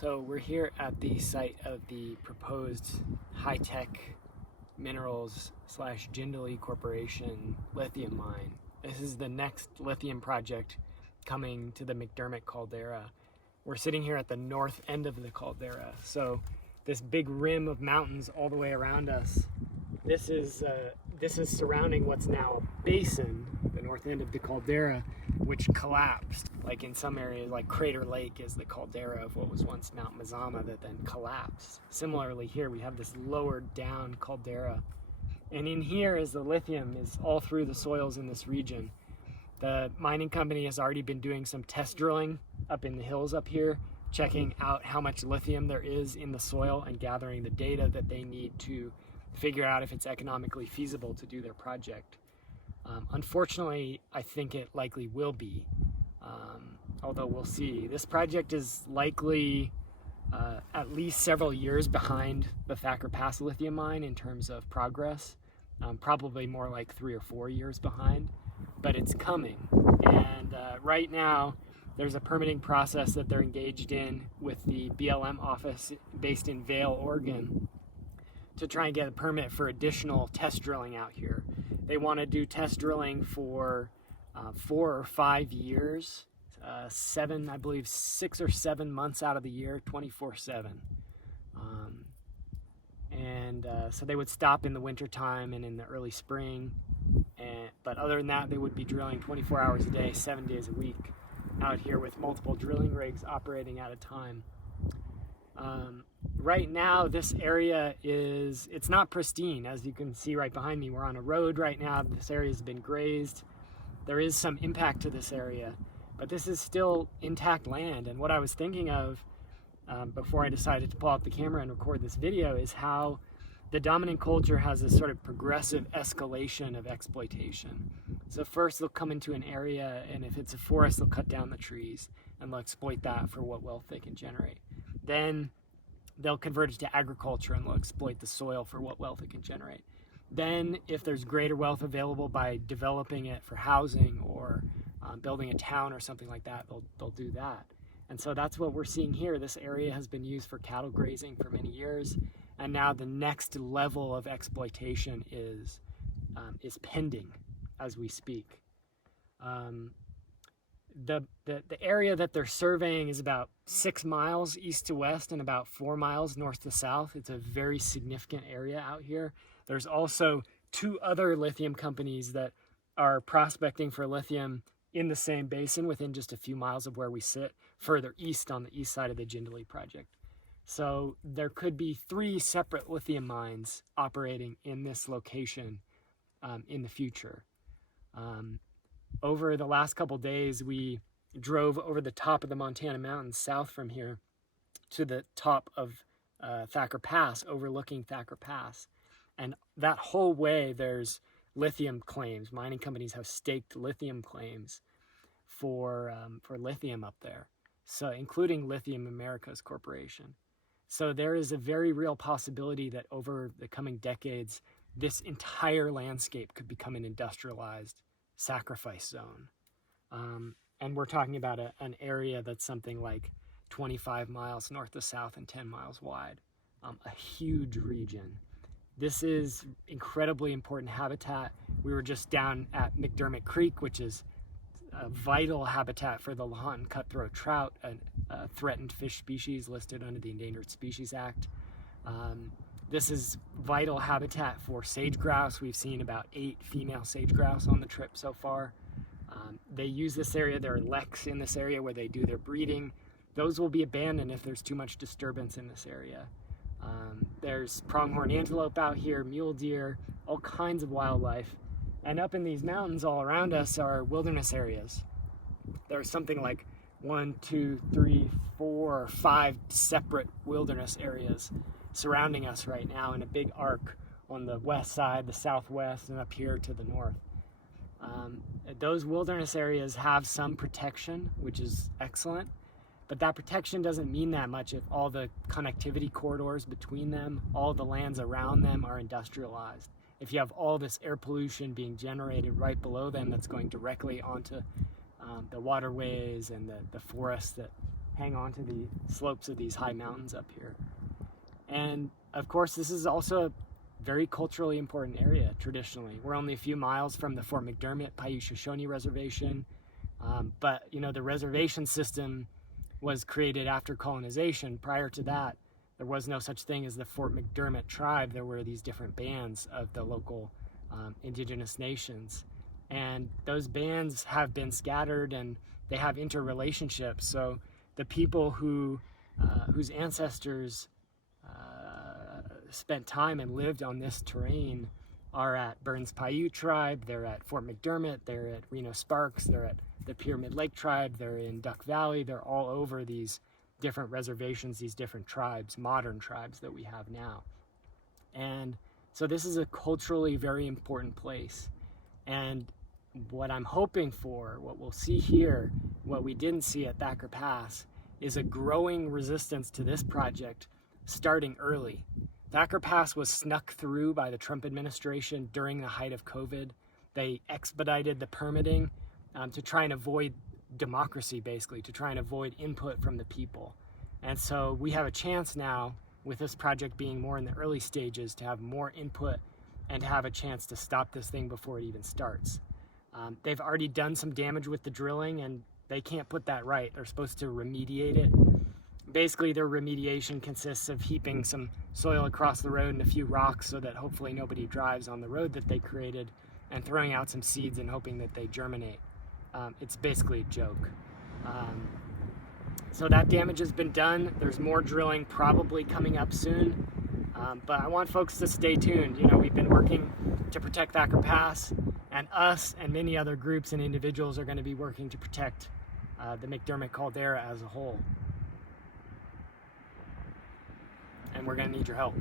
So we're here at the site of the proposed high-tech minerals / Jindalee Corporation lithium mine. This is the next lithium project coming to the McDermott caldera. We're sitting here at the north end of the caldera. So this big rim of mountains all the way around us, this is surrounding what's now a basin, the north end of the caldera, which collapsed. Like in some areas, like Crater Lake is the caldera of what was once Mount Mazama that then collapsed. Similarly here, we have this lowered down caldera. And in here is the lithium is all through the soils in this region. The mining company has already been doing some test drilling up in the hills up here, checking out how much lithium there is in the soil and gathering the data that they need to figure out if it's economically feasible to do their project. Unfortunately, I think it likely will be, although we'll see. This project is likely at least several years behind the Thacker Pass lithium mine in terms of progress, probably more like 3 or 4 years behind, but it's coming. And right now, there's a permitting process that they're engaged in with the BLM office based in Vail, Oregon, to try and get a permit for additional test drilling out here. They want to do test drilling for 4 or 5 years, 7, I believe 6 or 7 months out of the year, 24/7. So they would stop in the winter time and in the early spring. But other than that, they would be drilling 24 hours a day, 7 days a week out here with multiple drilling rigs operating at a time. Right now, this area it's not pristine. As you can see right behind me, we're on a road right now. This area has been grazed. There is some impact to this area, but this is still intact land. And what I was thinking of before I decided to pull out the camera and record this video is how the dominant culture has this sort of progressive escalation of exploitation. So first they'll come into an area, and if it's a forest, they'll cut down the trees and they'll exploit that for what wealth they can generate. Then they'll convert it to agriculture and they'll exploit the soil for what wealth it can generate. Then if there's greater wealth available by developing it for housing or building a town or something like that, they'll do that. And so that's what we're seeing here. This area has been used for cattle grazing for many years, and now the next level of exploitation is pending as we speak. The area that they're surveying is about 6 miles east to west and about 4 miles north to south. It's a very significant area out here. There's also 2 other lithium companies that are prospecting for lithium in the same basin within just a few miles of where we sit, further east on the east side of the Jindalee project. So there could be 3 separate lithium mines operating in this location in the future. Over the last couple days, we drove over the top of the Montana mountains south from here to the top of Thacker Pass, overlooking Thacker Pass. And that whole way, there's lithium claims. Mining companies have staked lithium claims for lithium up there, so including Lithium Americas Corporation. So there is a very real possibility that over the coming decades, this entire landscape could become an industrialized sacrifice zone. And we're talking about an area that's something like 25 miles north to south and 10 miles wide, a huge region. This is incredibly important habitat. We were just down at McDermott Creek, which is a vital habitat for the Lahontan cutthroat trout, a threatened fish species listed under the Endangered Species Act. This is vital habitat for sage grouse. We've seen about 8 female sage grouse on the trip so far. They use this area. There are leks in this area where they do their breeding. Those will be abandoned if there's too much disturbance in this area. There's pronghorn antelope out here, mule deer, all kinds of wildlife. And up in these mountains all around us are wilderness areas. There's something like 1, 2, 3, 4, or 5 separate wilderness areas surrounding us right now in a big arc on the west side, the southwest, and up here to the north. Those wilderness areas have some protection, which is excellent, but that protection doesn't mean that much if all the connectivity corridors between them, all the lands around them are industrialized. If you have all this air pollution being generated right below them that's going directly onto the waterways and the forests that hang on to the slopes of these high mountains up here. And of course, this is also a very culturally important area traditionally. We're only a few miles from the Fort McDermott Paiute-Shoshone Reservation, but you know, the reservation system was created after colonization. Prior to that, there was no such thing as the Fort McDermott tribe. There were these different bands of the local indigenous nations, and those bands have been scattered and they have interrelationships. So the people whose ancestors spent time and lived on this terrain are at Burns Paiute tribe, they're at Fort McDermott, they're at Reno Sparks, they're at the Pyramid Lake tribe, they're in Duck Valley, they're all over these different reservations, these different tribes, modern tribes that we have now. And so this is a culturally very important place. And what I'm hoping for, what we'll see here, what we didn't see at Thacker Pass, is a growing resistance to this project starting early. Thacker Pass was snuck through by the Trump administration during the height of COVID. They expedited the permitting to try and avoid democracy, basically, to try and avoid input from the people. And so we have a chance now, with this project being more in the early stages, to have more input and to have a chance to stop this thing before it even starts. They've already done some damage with the drilling, and they can't put that right. They're supposed to remediate it. Basically, their remediation consists of heaping some soil across the road and a few rocks so that hopefully nobody drives on the road that they created, and throwing out some seeds and hoping that they germinate. It's basically a joke. So that damage has been done. There's more drilling probably coming up soon, but I want folks to stay tuned. You know, we've been working to protect Thacker Pass, and us and many other groups and individuals are going to be working to protect the McDermott caldera as a whole. And we're going to need your help.